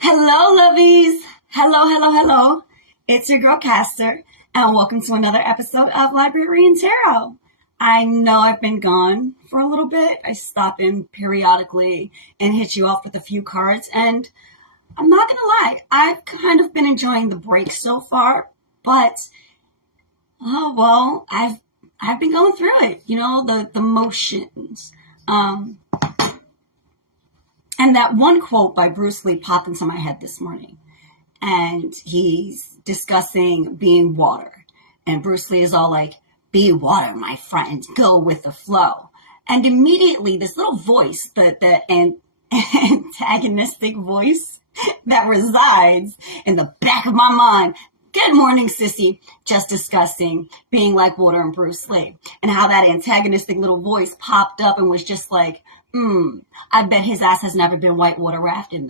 Hello, lovies. Hello. It's your girl, Caster, and welcome to another episode of Librarian Tarot. I know I've been gone for a little bit. I stop in periodically and hit you off with a few cards, and I'm not gonna lie, I've kind of been enjoying the break so far, but oh well, I've been going through it, the motions. And that one quote by Bruce Lee popped into my head this morning. And he's discussing being water. And Bruce Lee is all like, be water, my friend. Go with the flow. And immediately this little voice, the antagonistic voice that resides in the back of my mind. Good morning, sissy. Just discussing being like water and Bruce Lee. And how that antagonistic little voice popped up and was just like, I bet his ass has never been whitewater rafting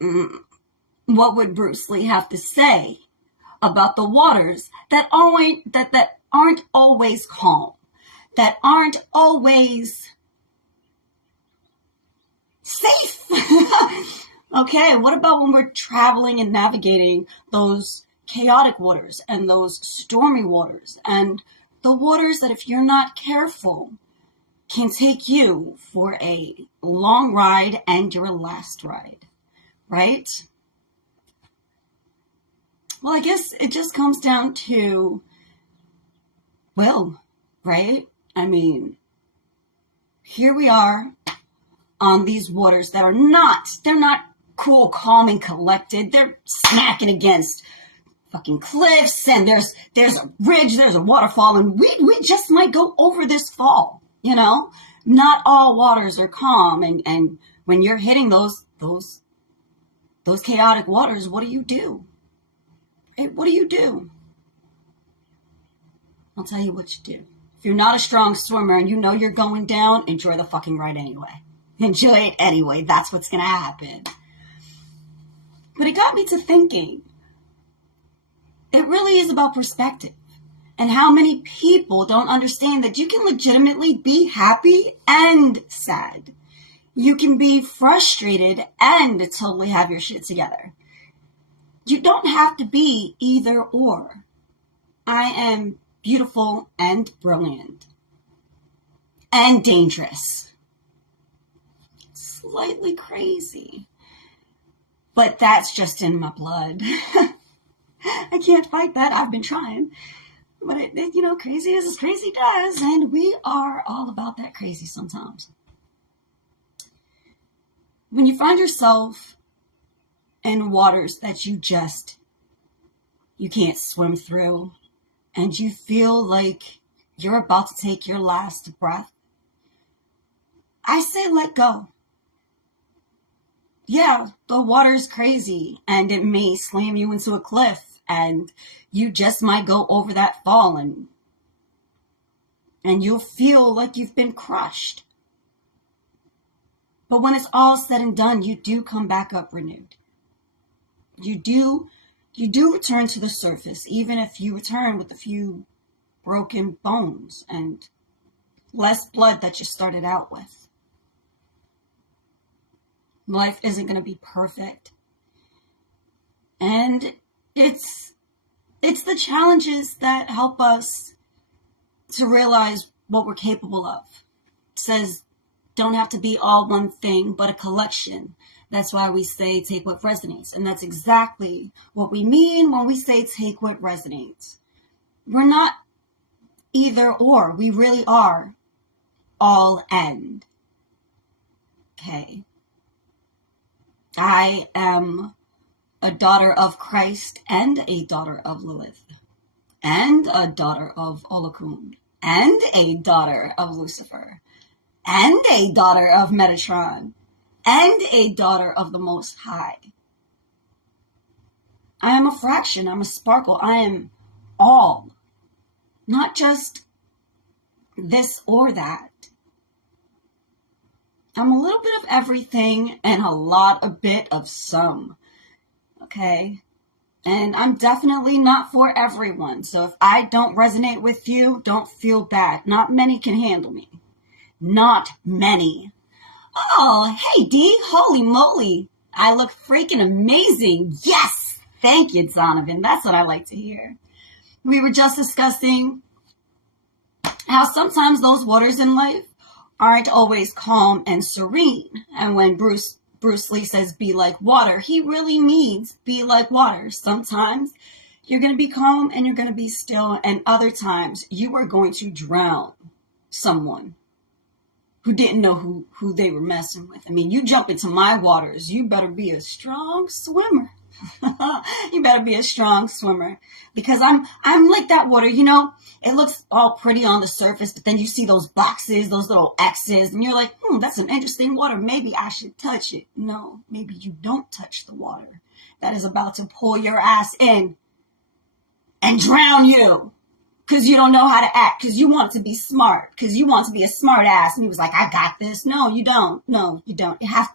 though. What would Bruce Lee have to say about the waters that aren't always calm, that aren't always safe? Okay, what about when we're traveling and navigating those chaotic waters and those stormy waters and the waters that, if you're not careful, can take you for a long ride and your last ride, right? Well, I guess it just comes down to will, right? I mean, here we are on these waters that they're not cool, calm, and collected. They're smacking against fucking cliffs, and there's a ridge, there's a waterfall, and we just might go over this fall. Not all waters are calm, and when you're hitting those chaotic waters, what do you do? Right? What do you do? I'll tell you what you do. If you're not a strong swimmer and you know you're going down, enjoy the fucking ride anyway. Enjoy it anyway. That's what's gonna happen. But it got me to thinking. It really is about perspective. And how many people don't understand that you can legitimately be happy and sad. You can be frustrated and totally have your shit together. You don't have to be either or. I am beautiful and brilliant. And dangerous. Slightly crazy. But that's just in my blood. I can't fight that. I've been trying. But, crazy as crazy does, and we are all about that crazy sometimes. When you find yourself in waters that you can't swim through, and you feel like you're about to take your last breath, I say let go. Yeah, the water's crazy, and it may slam you into a cliff, and you just might go over that fall and you'll feel like you've been crushed. But when it's all said and done, you do come back up renewed. You do return to the surface, even if you return with a few broken bones and less blood that you started out with. Life isn't going to be perfect. And it's the challenges that help us to realize what we're capable of. It says, don't have to be all one thing, but a collection. That's why we say take what resonates. And that's exactly what we mean when we say take what resonates. We're not either or. We really are all and. Okay. I am a daughter of Christ and a daughter of Lilith and a daughter of Olokun and a daughter of Lucifer and a daughter of Metatron and a daughter of the Most High. I am a fraction. I'm a sparkle. I am all, not just this or that. I'm a little bit of everything and a bit of some. Okay? And I'm definitely not for everyone. So if I don't resonate with you, don't feel bad. Not many can handle me. Not many. Oh, hey, D. Holy moly. I look freaking amazing. Yes. Thank you, Donovan. That's what I like to hear. We were just discussing how sometimes those waters in life aren't always calm and serene. And when Bruce Lee says be like water, he really means be like water. Sometimes you're going to be calm and you're going to be still, and other times you are going to drown someone who didn't know who they were messing with. I mean, you jump into my waters, you better be a strong swimmer. You better be a strong swimmer, because I'm like that water. You know, it looks all pretty on the surface, but then you see those boxes, those little X's, and you're like, that's an interesting water. Maybe I should touch it. No, maybe you don't touch the water that is about to pull your ass in and drown you, because you don't know how to act, because you want to be smart, because you want to be a smart ass. And he was like, I got this. No, you don't. No, you don't. You have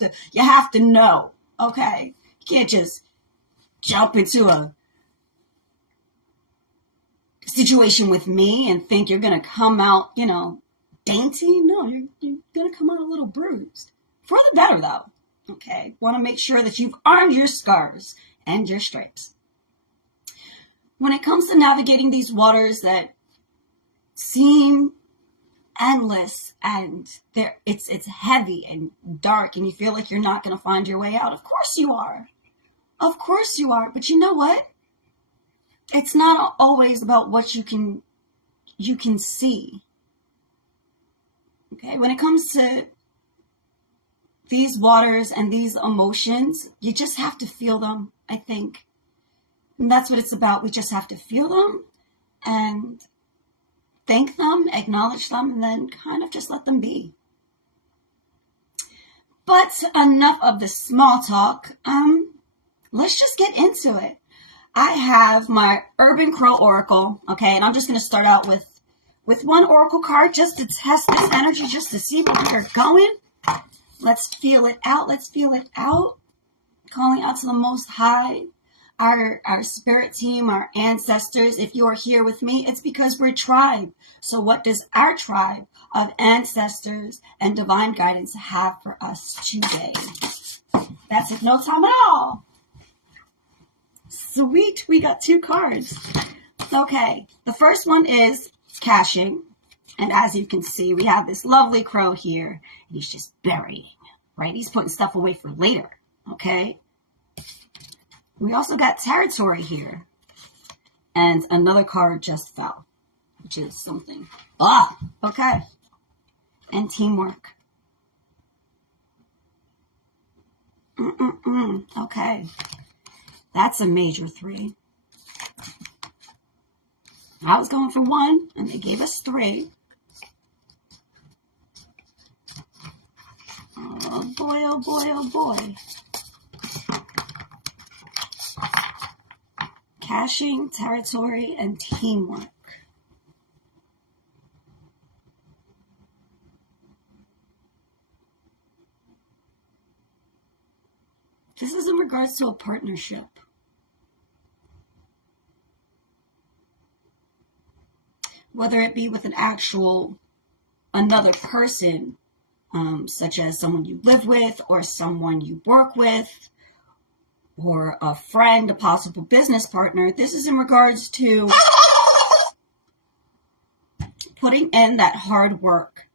to know. Okay. You can't just jump into a situation with me and think you're going to come out, dainty. No, you're going to come out a little bruised. For the better, though. Okay. Want to make sure that you've earned your scars and your stripes. When it comes to navigating these waters that seem endless and it's heavy and dark and you feel like you're not going to find your way out, of course you are. Of course you are. But you know what? It's not always about what you can see. Okay? When it comes to these waters and these emotions, you just have to feel them, I think. And that's what it's about. We just have to feel them and thank them, acknowledge them, and then kind of just let them be. But enough of the small talk. Let's just get into it. I have my Urban Crow Oracle, okay, and I'm just going to start out with one Oracle card just to test this energy, just to see where we're going. Let's feel it out. Let's feel it out. Calling out to the Most High, our spirit team, our ancestors. If you're here with me, it's because we're a tribe. So what does our tribe of ancestors and divine guidance have for us today? That's it, no time at all. Sweet, we got 2 cards. Okay, the first one is caching. And as you can see, we have this lovely crow here. He's just burying, right? He's putting stuff away for later, okay? We also got territory here. And another card just fell, which is something. Okay. And teamwork. Okay. That's a major 3. I was going for 1, and they gave us 3. Oh boy, oh boy, oh boy. Caching, territory, and teamwork. This is in regards to a partnership. Whether it be with another person, such as someone you live with or someone you work with, or a friend, a possible business partner. This is in regards to putting in that hard work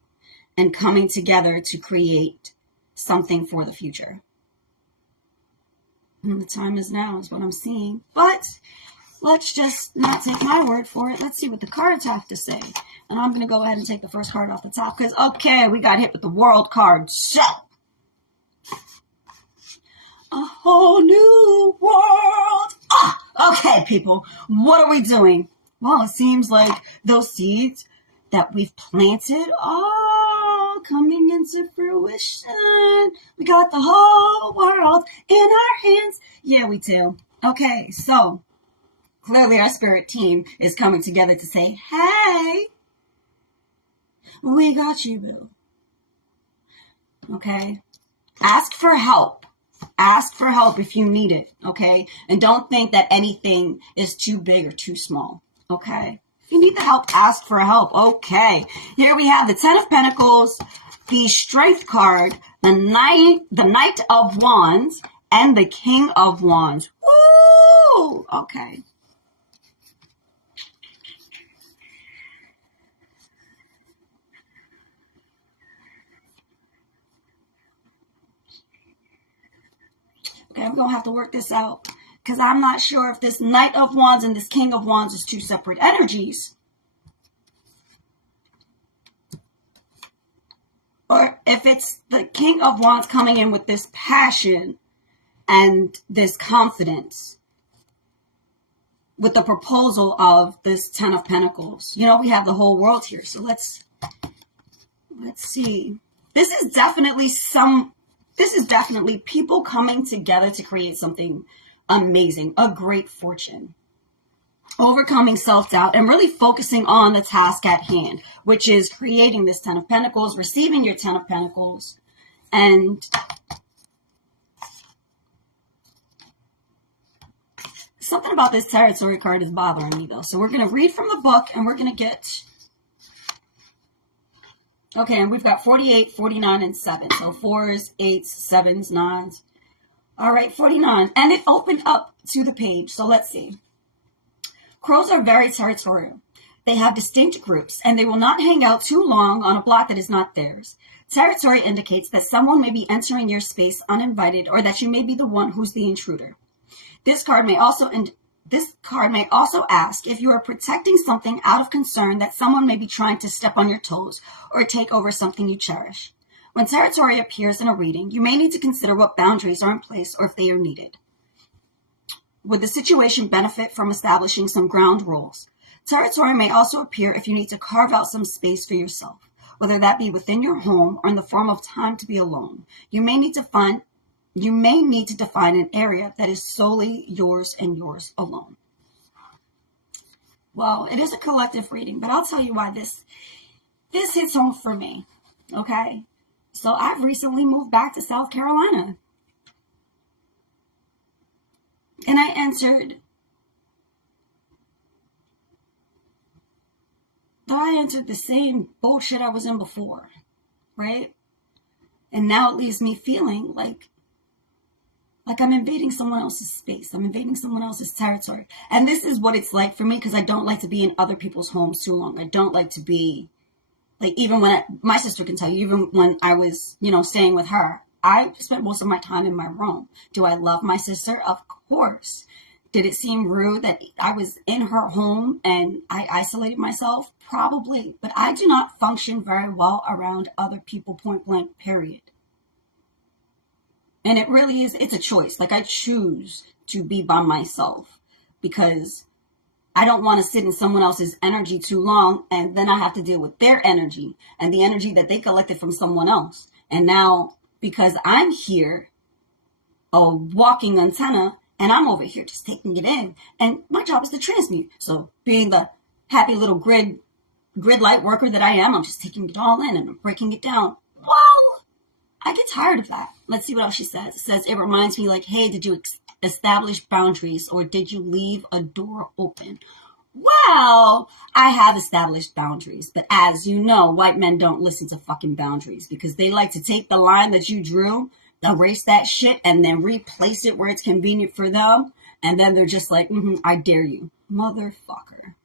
and coming together to create something for the future. And the time is now is what I'm seeing. But let's just not take my word for it. Let's see what the cards have to say. And I'm going to go ahead and take the first card off the top because, okay, we got hit with the World card. So, a whole new world. Okay, people, what are we doing? Well, it seems like those seeds that we've planted are coming into fruition. We got the whole world in our hands. Yeah, we do. Okay, so clearly our spirit team is coming together to say, hey, we got you, boo. Okay? Ask for help. Ask for help if you need it, okay? And don't think that anything is too big or too small, okay? If you need the help, ask for help. Okay. Here we have the 10 of Pentacles, the Strength card, the Knight of Wands, and the King of Wands. Woo! Okay. Okay, I'm going to have to work this out because I'm not sure if this Knight of Wands and this King of Wands is two separate energies. Or if it's the King of Wands coming in with this passion and this confidence with the proposal of this Ten of Pentacles. You know, we have the whole world here. So let's see. This is definitely people coming together to create something amazing, a great fortune. Overcoming self-doubt and really focusing on the task at hand, which is creating this Ten of Pentacles, receiving your Ten of Pentacles, and something about this territory card is bothering me, though. So we're going to read from the book, and we're going to get... Okay, and we've got 48, 49, and 7. So 4s, 8s, 7s, 9s. All right, 49. And it opened up to the page. So let's see. Crows are very territorial. They have distinct groups, and they will not hang out too long on a block that is not theirs. Territory indicates that someone may be entering your space uninvited, or that you may be the one who's the intruder. This card may also ask if you are protecting something out of concern that someone may be trying to step on your toes or take over something you cherish. When territory appears in a reading, you may need to consider what boundaries are in place or if they are needed. Would the situation benefit from establishing some ground rules? Territory may also appear if you need to carve out some space for yourself, whether that be within your home or in the form of time to be alone. You may need to define an area that is solely yours and yours alone. Well, it is a collective reading, but I'll tell you why this hits home for me, okay? So I've recently moved back to South Carolina. And I entered the same bullshit I was in before, right? And now it leaves me feeling like I'm invading someone else's space. I'm invading someone else's territory. And this is what it's like for me because I don't like to be in other people's homes too long. I don't like to be, like, even when my sister can tell you, even when I was, staying with her, I spent most of my time in my room. Do I love my sister? Of course. Did it seem rude that I was in her home and I isolated myself? Probably. But I do not function very well around other people, point blank, period. And it really is, it's a choice. Like, I choose to be by myself because I don't want to sit in someone else's energy too long and then I have to deal with their energy and the energy that they collected from someone else. And now, because I'm here, a walking antenna, and I'm over here just taking it in. And my job is to transmute. So being the happy little grid light worker that I am, I'm just taking it all in and I'm breaking it down. Well, I get tired of that. Let's see what else she says. It says, it reminds me like, hey, did you establish boundaries or did you leave a door open? Well, I have established boundaries, but as you know, white men don't listen to fucking boundaries because they like to take the line that you drew, erase that shit, and then replace it where it's convenient for them. And then they're just like, I dare you, motherfucker.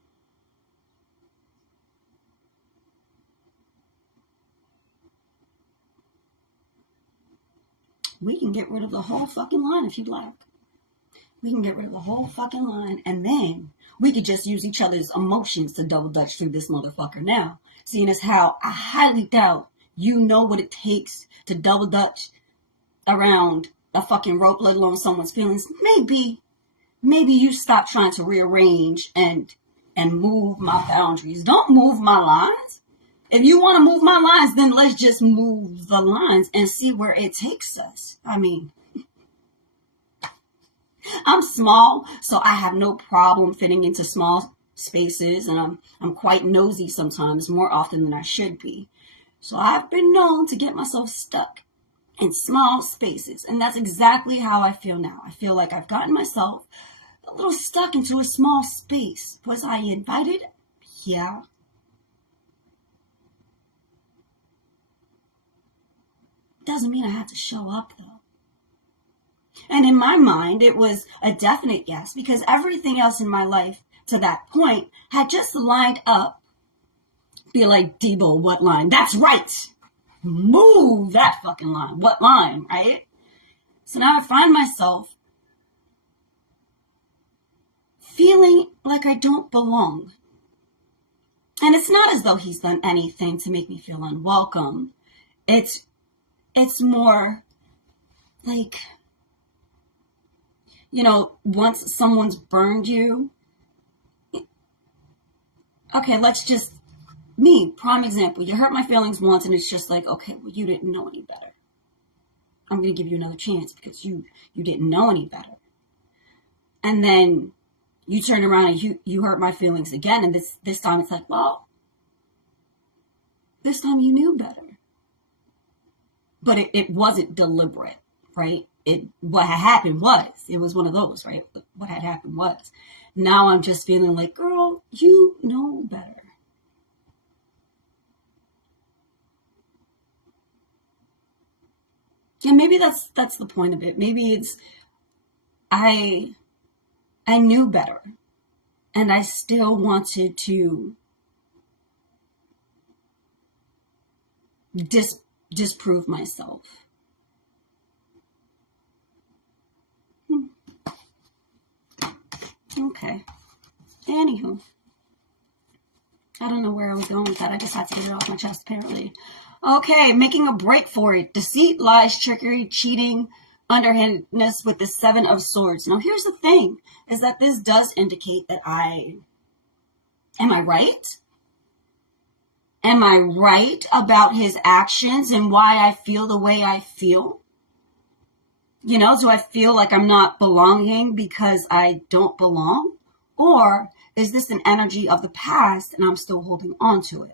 We can get rid of the whole fucking line if you'd like. We can get rid of the whole fucking line, and then we could just use each other's emotions to double dutch through this motherfucker now. Seeing as how I highly doubt you know what it takes to double dutch around a fucking rope, let alone someone's feelings. Maybe you stop trying to rearrange and move my boundaries. Don't move my lines. If you want to move my lines, then let's just move the lines and see where it takes us. I mean, I'm small, so I have no problem fitting into small spaces, and I'm quite nosy sometimes, more often than I should be. So I've been known to get myself stuck in small spaces, and that's exactly how I feel now. I feel like I've gotten myself a little stuck into a small space. Was I invited? Yeah. Doesn't mean I have to show up, though. And in my mind, it was a definite yes, because everything else in my life to that point had just lined up. Be like, Debo, what line? That's right. Move that fucking line. What line, right? So now I find myself feeling like I don't belong. And it's not as though he's done anything to make me feel unwelcome. It's more like, once someone's burned you, okay, prime example, you hurt my feelings once and it's just like, okay, well, you didn't know any better. I'm going to give you another chance because you didn't know any better. And then you turn around and you hurt my feelings again. And this time it's like, well, this time you knew better. But it wasn't deliberate, right? What had happened it was one of those, right? What had happened was. Now I'm just feeling like, girl, you know better. And maybe that's the point of it. Maybe it's I knew better, and I still wanted to disprove myself. Okay. Anywho, I don't know where I was going with that. I just had to get it off my chest, apparently. Okay, making a break for it. Deceit, lies, trickery, cheating, underhandedness with the 7 of Swords. Now, here's the thing, is that this does indicate that am I right? Am I right about his actions and why I feel the way I feel? Do I feel like I'm not belonging because I don't belong? Or is this an energy of the past and I'm still holding on to it?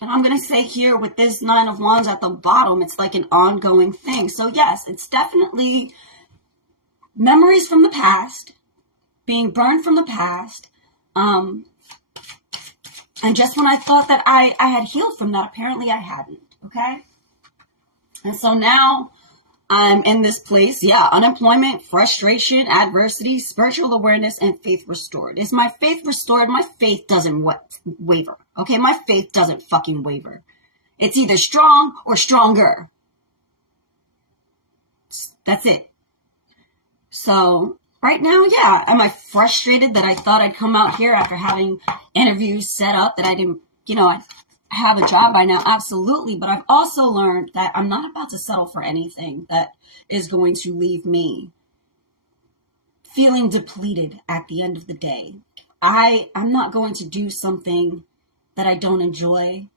And I'm going to say here with this 9 of Wands at the bottom, it's like an ongoing thing. So yes, it's definitely memories from the past, being burned from the past. And just when I thought that I had healed from that, apparently I hadn't. Okay. And so now I'm in this place. Yeah. Unemployment, frustration, adversity, spiritual awareness, and faith restored. Is my faith restored? My faith doesn't waver. Okay. My faith doesn't fucking waver. It's either strong or stronger. That's it. So right now, yeah. Am I frustrated that I thought I'd come out here after having interviews set up that I didn't, I have a job by now? Absolutely. But I've also learned that I'm not about to settle for anything that is going to leave me feeling depleted at the end of the day. I'm not going to do something that I don't enjoy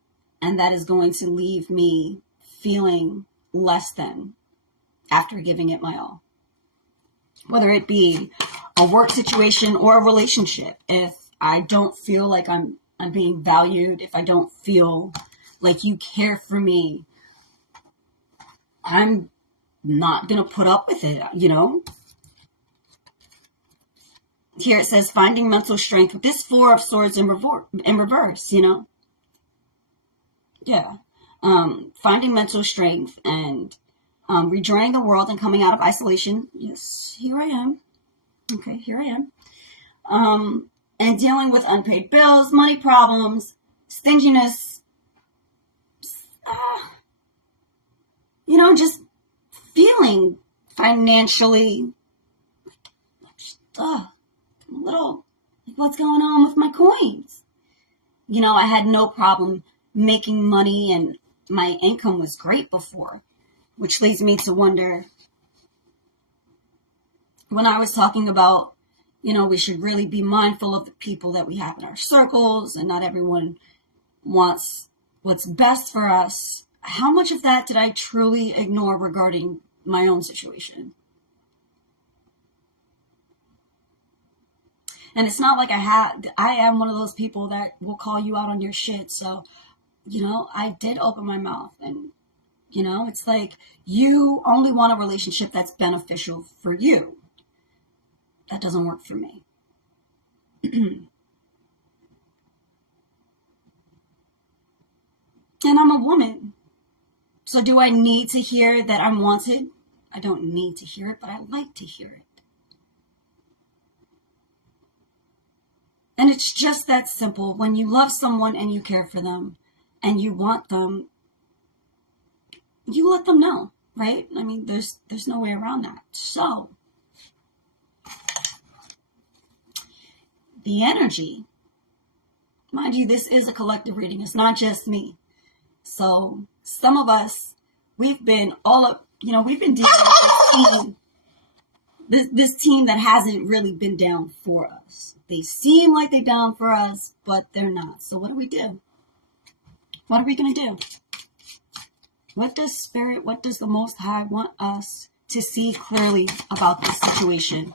and that is going to leave me feeling less than after giving it my all. Whether it be a work situation or a relationship, if I don't feel like I'm being valued, if I don't feel like you care for me, I'm not going to put up with it, Here it says finding mental strength with this 4 of Swords in reverse, Yeah. Finding mental strength and rejoining the world and coming out of isolation. Yes, here I am. Okay, here I am. And dealing with unpaid bills, money problems, stinginess, just feeling financially a little like, what's going on with my coins? I had no problem making money and my income was great before, which leads me to wonder, when I was talking about, we should really be mindful of the people that we have in our circles and not everyone wants what's best for us. How much of that did I truly ignore regarding my own situation? And it's not like I am one of those people that will call you out on your shit. So, I did open my mouth and, it's like you only want a relationship that's beneficial for you. That doesn't work for me. And I'm a woman. So So do I need to hear that I'm wanted? I don't need to hear it, but I like to hear it. And it's just that simple. When you love someone and you care for them and you want them, you let them know, right? I mean, there's no way around that. So the energy, mind you, this is a collective reading. It's not just me. So some of us, we've been we've been dealing with this team that hasn't really been down for us. They seem like they're down for us, but they're not. So what do we do? What are we going to do? What does Spirit, what does the Most High want us to see clearly about this situation?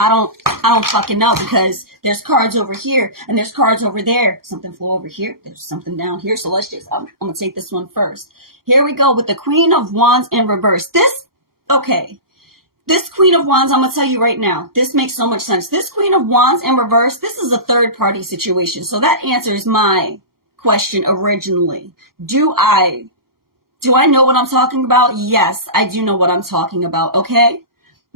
I don't fucking know, because there's cards over here and there's cards over there. Something flew over here. There's something down here. So I'm going to take this one first. Here we go with the Queen of Wands in reverse. This Queen of Wands, I'm going to tell you right now, this makes so much sense. This Queen of Wands in reverse, this is a third party situation. So that answers my question originally. Do I know what I'm talking about? Yes, I do know what I'm talking about. Okay.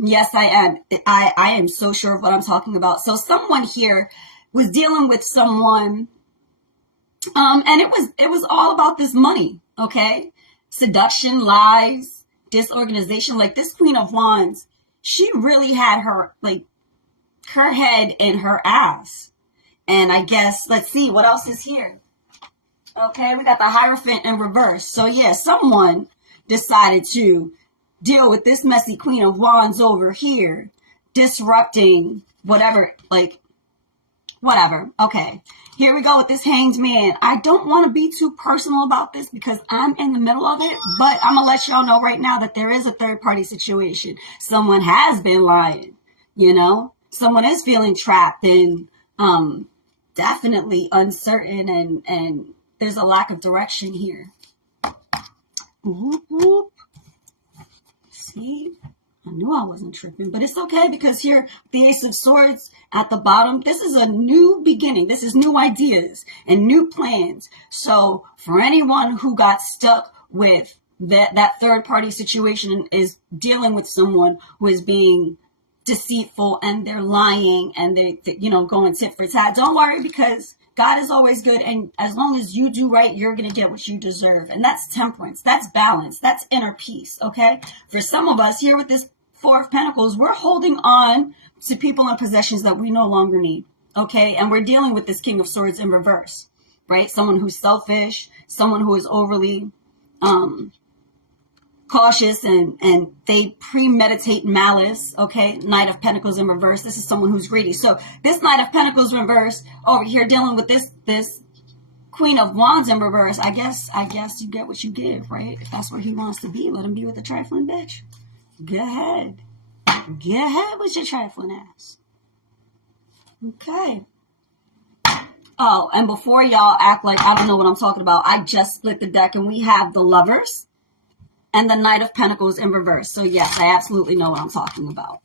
Yes, I am. I am so sure of what I'm talking about. So someone here was dealing with someone, and it was all about this money, okay? Seduction, lies, disorganization. Like this Queen of Wands, she really had her head in her ass. And I guess, let's see, what else is here? Okay, we got the Hierophant in reverse. So yeah, someone decided to deal with this messy Queen of Wands over here, disrupting whatever. Okay, here we go with this Hanged Man. I don't want to be too personal about this because I'm in the middle of it, but I'm going to let y'all know right now that there is a third party situation. Someone has been lying, someone is feeling trapped and definitely uncertain, and there's a lack of direction here. Whoop, whoop. See, I knew I wasn't tripping, but it's okay, because here, the Ace of Swords at the bottom, this is a new beginning. This is new ideas and new plans. So for anyone who got stuck with that third party situation and is dealing with someone who is being deceitful and they're lying and they going tit for tat, don't worry, because God is always good, and as long as you do right, you're going to get what you deserve. And that's temperance. That's balance. That's inner peace, okay? For some of us here with this Four of Pentacles, we're holding on to people and possessions that we no longer need, okay? And we're dealing with this King of Swords in reverse, right? Someone who's selfish, someone who is overly cautious, and they premeditate malice, okay? Knight of Pentacles in reverse. This is someone who's greedy. So this Knight of Pentacles reverse over here dealing with this Queen of Wands in reverse. I guess you get what you give, right? If that's where he wants to be, let him be with a trifling bitch. Go ahead. Get ahead with your trifling ass. Okay. Oh, and before y'all act like I don't know what I'm talking about, I just split the deck and we have the Lovers and the Knight of Pentacles in reverse. So yes, I absolutely know what I'm talking about.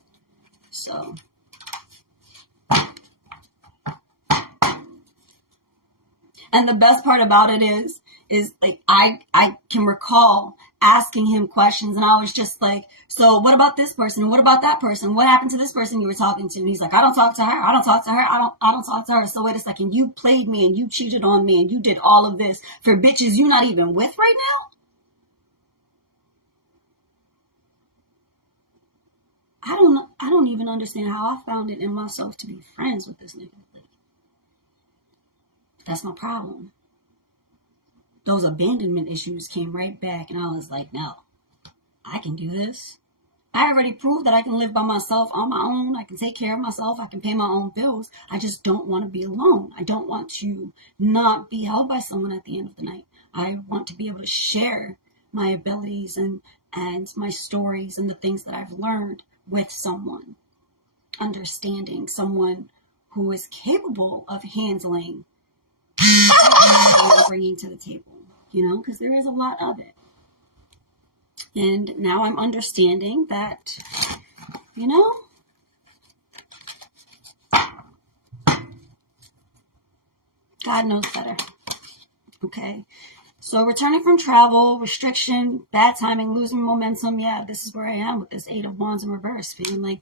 So. And the best part about it is like, I can recall asking him questions, and I was just like, so what about this person? What about that person? What happened to this person you were talking to? And he's like, I don't talk to her. I don't talk to her. I don't talk to her. So wait a second. You played me and you cheated on me and you did all of this for bitches you not even with right now? I don't even understand how I found it in myself to be friends with this nigga. That's my problem. Those abandonment issues came right back, and I was like, no, I can do this. I already proved that I can live by myself on my own. I can take care of myself. I can pay my own bills. I just don't want to be alone. I don't want to not be held by someone at the end of the night. I want to be able to share my abilities and my stories and the things that I've learned with someone. Understanding someone who is capable of handling and bringing to the table, because there is a lot of it. And now I'm understanding that, God knows better. Okay. So returning from travel, restriction, bad timing, losing momentum. Yeah, this is where I am with this Eight of Wands in reverse. Feeling like,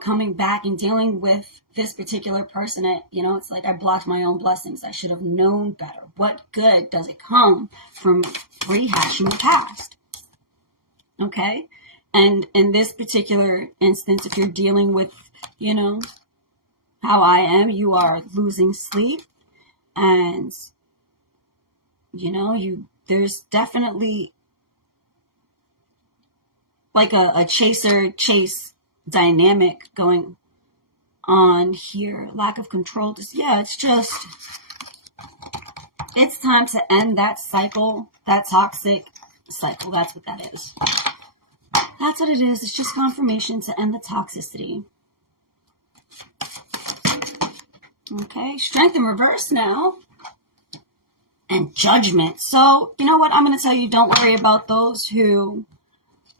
coming back and dealing with this particular person. It's like I blocked my own blessings. I should have known better. What good does it come from rehashing the past? Okay? And in this particular instance, if you're dealing with, how I am, you are losing sleep. And, there's definitely like a chaser-chase dynamic going on here. Lack of control. It's time to end that cycle, that toxic cycle. That's what that is. That's what it is. It's just confirmation to end the toxicity. Okay, strength in reverse now. And judgment. So, you know what? I'm going to tell you, don't worry about those who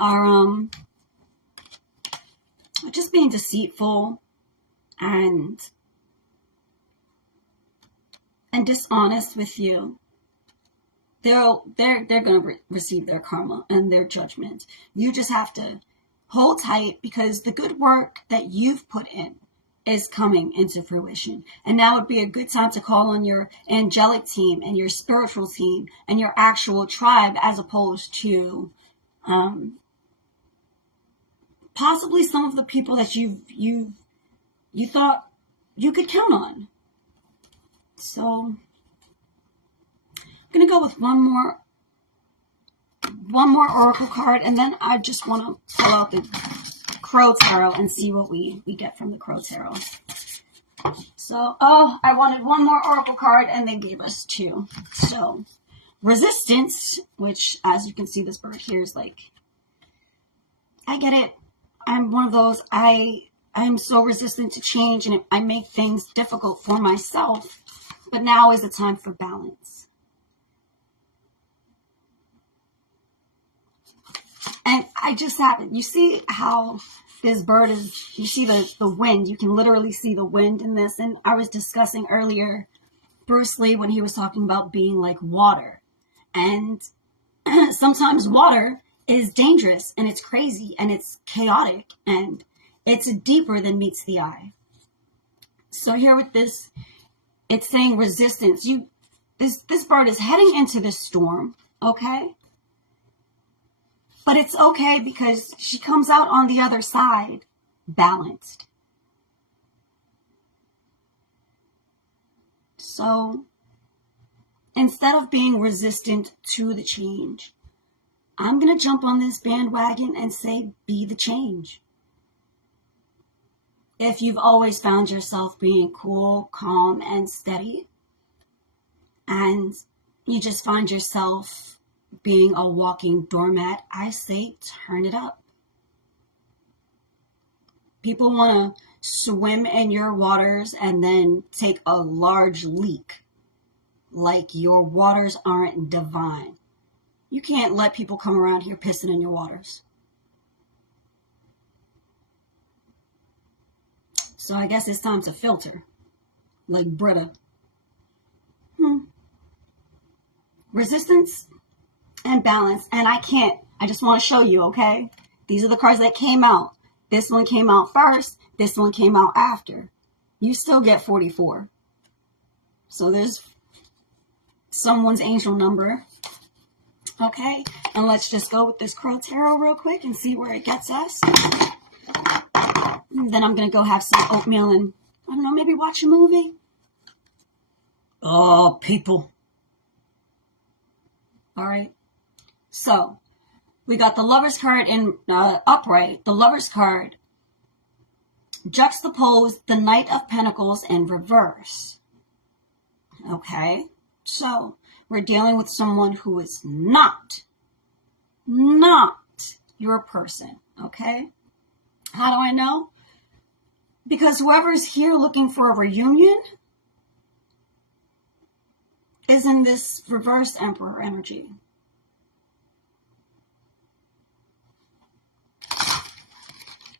are just being deceitful and dishonest with you. They're going to receive their karma and their judgment. You just have to hold tight, because the good work that you've put in is coming into fruition. And now would be a good time to call on your angelic team and your spiritual team and your actual tribe, as opposed to possibly some of the people that you thought you could count on. So I'm gonna go with one more oracle card, and then I just want to pull out the Crow Tarot and see what we get from the Crow Tarot. So, I wanted one more oracle card, and they gave us two. So, resistance, which, as you can see, this bird here is like, I get it. I'm one of those, I am so resistant to change, and I make things difficult for myself. But now is the time for balance. And I just haven't. You see how this bird is, you see the wind. You can literally see the wind in this. And I was discussing earlier Bruce Lee when he was talking about being like water. And sometimes water is dangerous, and it's crazy, and it's chaotic, and it's deeper than meets the eye. So here with this, it's saying resistance. This bird is heading into this storm, okay? But it's okay, because she comes out on the other side balanced. So instead of being resistant to the change, I'm going to jump on this bandwagon and say, be the change. If you've always found yourself being cool, calm, and steady, and you just find yourself being a walking doormat, I say turn it up. People want to swim in your waters and then take a large leak, like your waters aren't divine. You can't let people come around here pissing in your waters. So I guess it's time to filter, like Britta. Resistance and balance. And I just want to show you, okay? These are the cards that came out. This one came out first. This one came out after. You still get 44. So there's someone's angel number. Okay? And let's just go with this Crow Tarot real quick and see where it gets us. And then I'm going to go have some oatmeal and, I don't know, maybe watch a movie. Oh, people. All right. So, we got the Lover's card in upright. The Lover's card juxtaposed the Knight of Pentacles in reverse. Okay. So, we're dealing with someone who is not your person. Okay. How do I know? Because whoever's here looking for a reunion is in this reverse Emperor energy.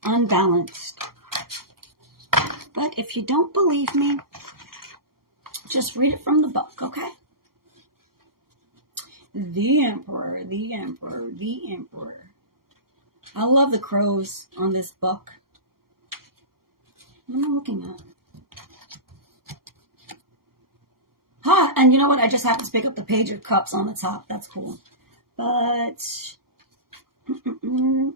Unbalanced. But if you don't believe me, just read it from the book, okay? The Emperor, the Emperor, the Emperor. I love the crows on this book. What am I looking at? And you know what? I just happened to pick up the Page of Cups on the top. That's cool. But the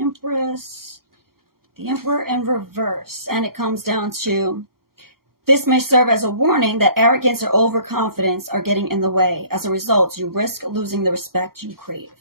Empress, the Emperor in reverse. And it comes down to, this may serve as a warning that arrogance or overconfidence are getting in the way. As a result, you risk losing the respect you crave.